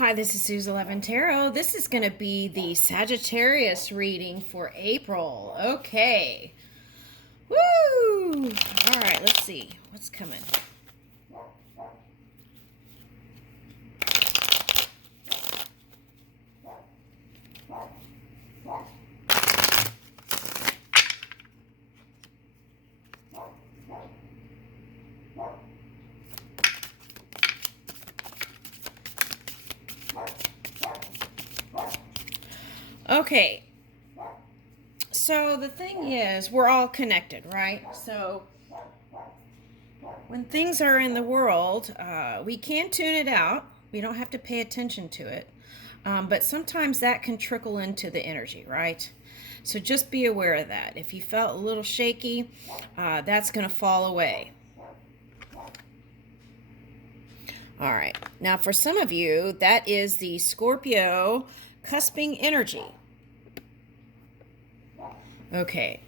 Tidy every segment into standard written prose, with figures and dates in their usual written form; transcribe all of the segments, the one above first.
Hi, this is Suze 11 Tarot. This is going to be the Sagittarius reading for April. Okay. Woo! All right, let's see what's coming. Okay. So the thing is, we're all connected, right? So when things are in the world, we can tune it out. We don't have to pay attention to it. But sometimes that can trickle into the energy, right? So just be aware of that. If you felt a little shaky, that's going to fall away. All right. Now, for some of you, that is the Scorpio cusping energy. Okay.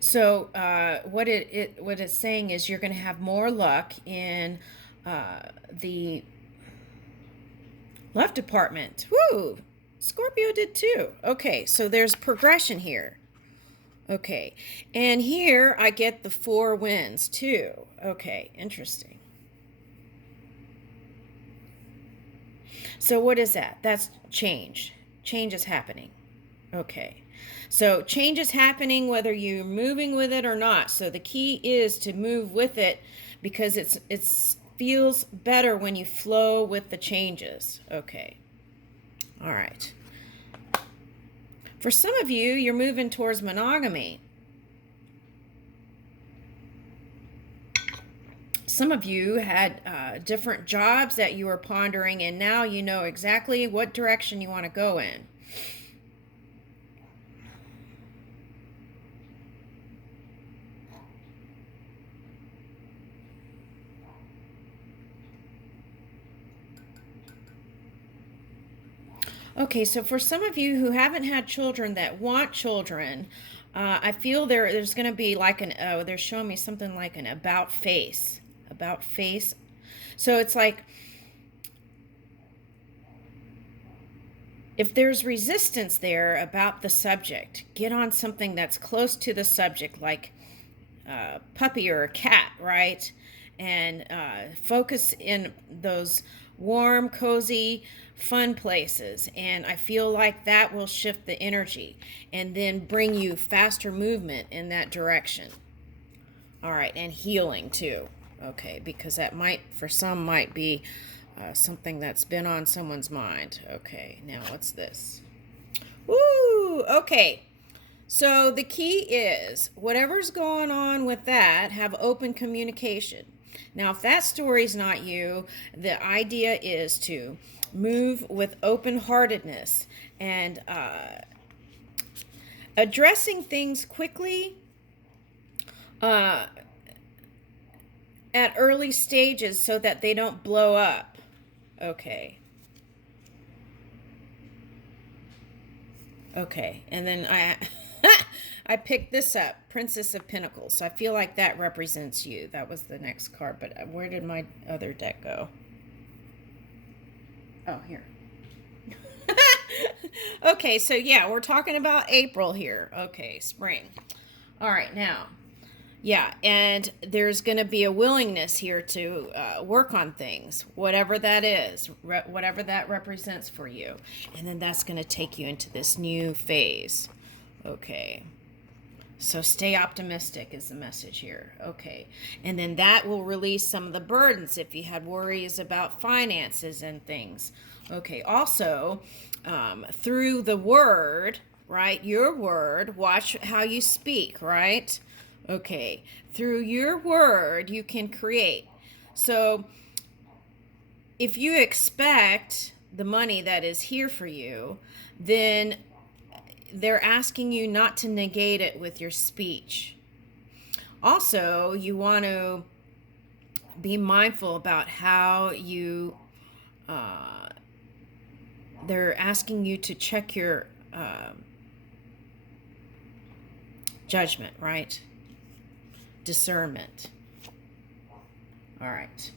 So what it's saying is you're going to have more luck in the love department. Woo! Scorpio did too. Okay, so there's progression here. Okay, and here I get the 4 winds too. Okay, interesting. So what is that? That's change. Change is happening. Okay. So change is happening whether you're moving with it or not. So the key is to move with it because it feels better when you flow with the changes. Okay. All right. For some of you, you're moving towards monogamy. Some of you had different jobs that you were pondering, and now you know exactly what direction you want to go in. Okay, so for some of you who haven't had children that want children, I feel there's going to be like they're showing me something like an about face. About face. So it's like, if there's resistance there about the subject, get on something that's close to the subject, like a puppy or a cat, right? And focus in those warm, cozy, fun places. And I feel like that will shift the energy and then bring you faster movement in that direction. All right, and healing too. Okay, because that for some might be something that's been on someone's mind. Okay, now what's this? Woo! Okay. So the key is whatever's going on with that, have open communication. Now, if that story's not you, the idea is to move with open-heartedness and addressing things quickly at early stages so that they don't blow up. Okay. Okay, and then I picked this up, Princess of Pinnacles. So I feel like that represents you. That was the next card, but where did my other deck go? Oh, here. Okay, so yeah, we're talking about April here. Okay, spring. All right, now, yeah, and there's going to be a willingness here to work on things, whatever that is, whatever that represents for you. And then that's going to take you into this new phase. Okay. So stay optimistic is the message here. Okay. And then that will release some of the burdens if you had worries about finances and things. Okay. Also, through the word, right? Your word, watch how you speak, right? Okay. Through your word, you can create. So if you expect the money that is here for you, then they're asking you not to negate it with your speech. Also, you want to be mindful about how you, they're asking you to check your judgment, right? Discernment. All right.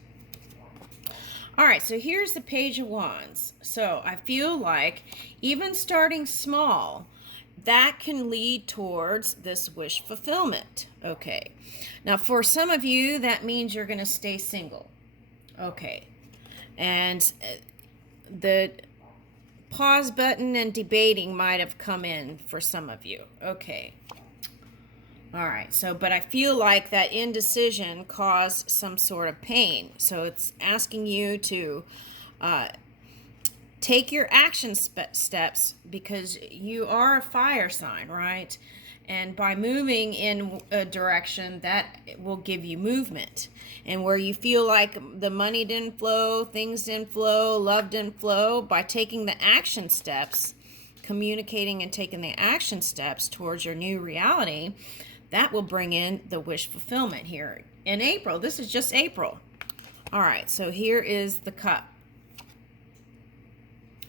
All right, so here's the Page of Wands. So I feel like even starting small, that can lead towards this wish fulfillment. Okay. Now, for some of you, that means you're going to stay single. Okay. And the pause button and debating might have come in for some of you. Okay. All right. So, but I feel like that indecision caused some sort of pain. So it's asking you to take your action steps, because you are a fire sign, right? And by moving in a direction, that will give you movement. And where you feel like the money didn't flow, things didn't flow, love didn't flow, by taking the action steps, communicating and taking the action steps towards your new reality, that will bring in the wish fulfillment here in April. This is just April. All right, so here is the cup.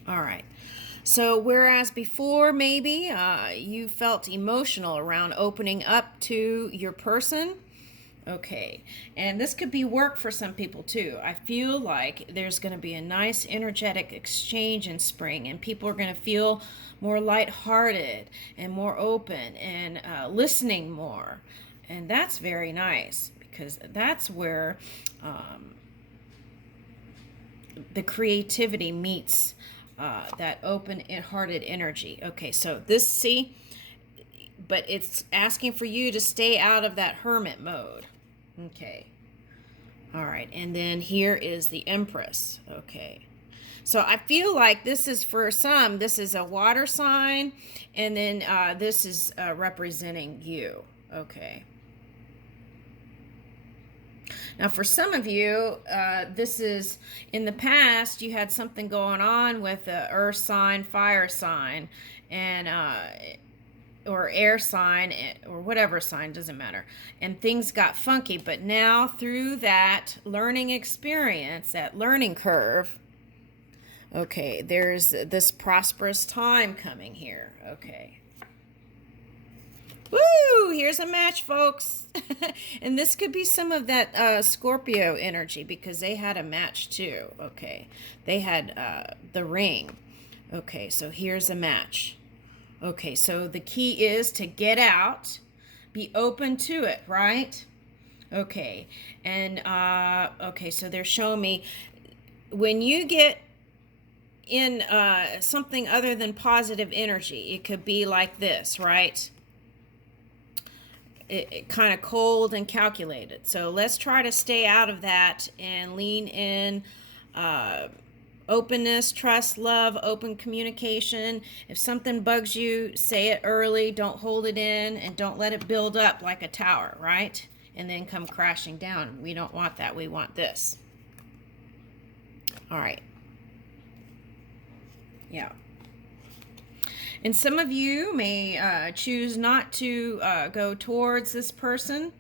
All right. So whereas before maybe you felt emotional around opening up to your person, okay, and this could be work for some people too. I feel like there's going to be a nice energetic exchange in spring, and people are going to feel more lighthearted and more open and listening more. And that's very nice, because that's where the creativity meets that open-hearted energy. Okay, so this, see, but it's asking for you to stay out of that hermit mode. Okay. All right, and then here is the Empress. Okay. So I feel like this is, for some, this is a water sign, and then this is representing you. Okay. Now, for some of you, this is, in the past, you had something going on with the earth sign, fire sign, and or air sign, or whatever sign, doesn't matter. And things got funky, but now through that learning experience, that learning curve, okay, there's this prosperous time coming here. Okay. Woo! Here's a match, folks. And this could be some of that Scorpio energy, because they had a match too. Okay. They had the ring. Okay, so here's a match. Okay, so the key is to get out, be open to it, right? Okay, and okay, so they're showing me when you get in something other than positive energy, it could be like this, right? It kind of cold and calculated. So let's try to stay out of that and lean in openness, trust, love, open communication. If something bugs you, say it early. Don't hold it in, and don't let it build up like a tower, right? And then come crashing down. We don't want that. We want this. All right. Yeah. And some of you may choose not to go towards this person.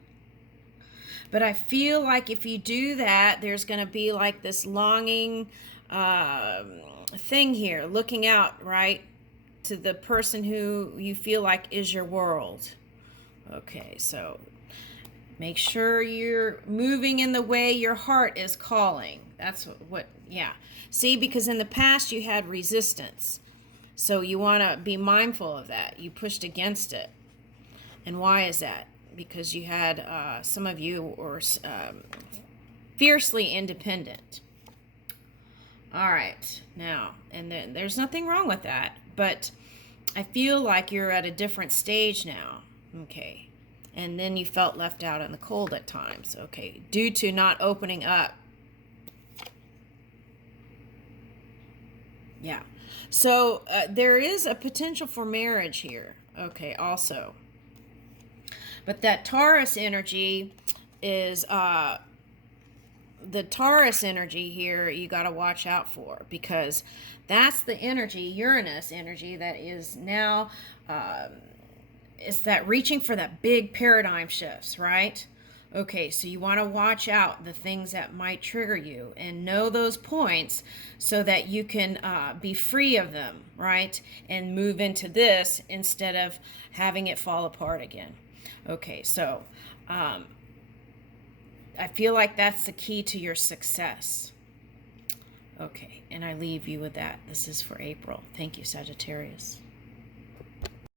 But I feel like if you do that, there's going to be like this longing thing here, looking out, right, to the person who you feel like is your world. Okay, so make sure you're moving in the way your heart is calling. That's what yeah. See, because in the past you had resistance. So you want to be mindful of that. You pushed against it. And why is that? Because you had, some of you were fiercely independent. All right, now, and then there's nothing wrong with that, but I feel like you're at a different stage now. Okay, and then you felt left out in the cold at times. Okay, due to not opening up. Yeah. So there is a potential for marriage here, okay, also. But that Taurus energy is, the Taurus energy here you got to watch out for, because that's the energy, Uranus energy, that is now, it's that reaching for that big paradigm shifts, right? Okay, so you want to watch out the things that might trigger you and know those points so that you can be free of them, right? And move into this instead of having it fall apart again. Okay, so I feel like that's the key to your success. Okay, and I leave you with that. This is for April. Thank you, Sagittarius.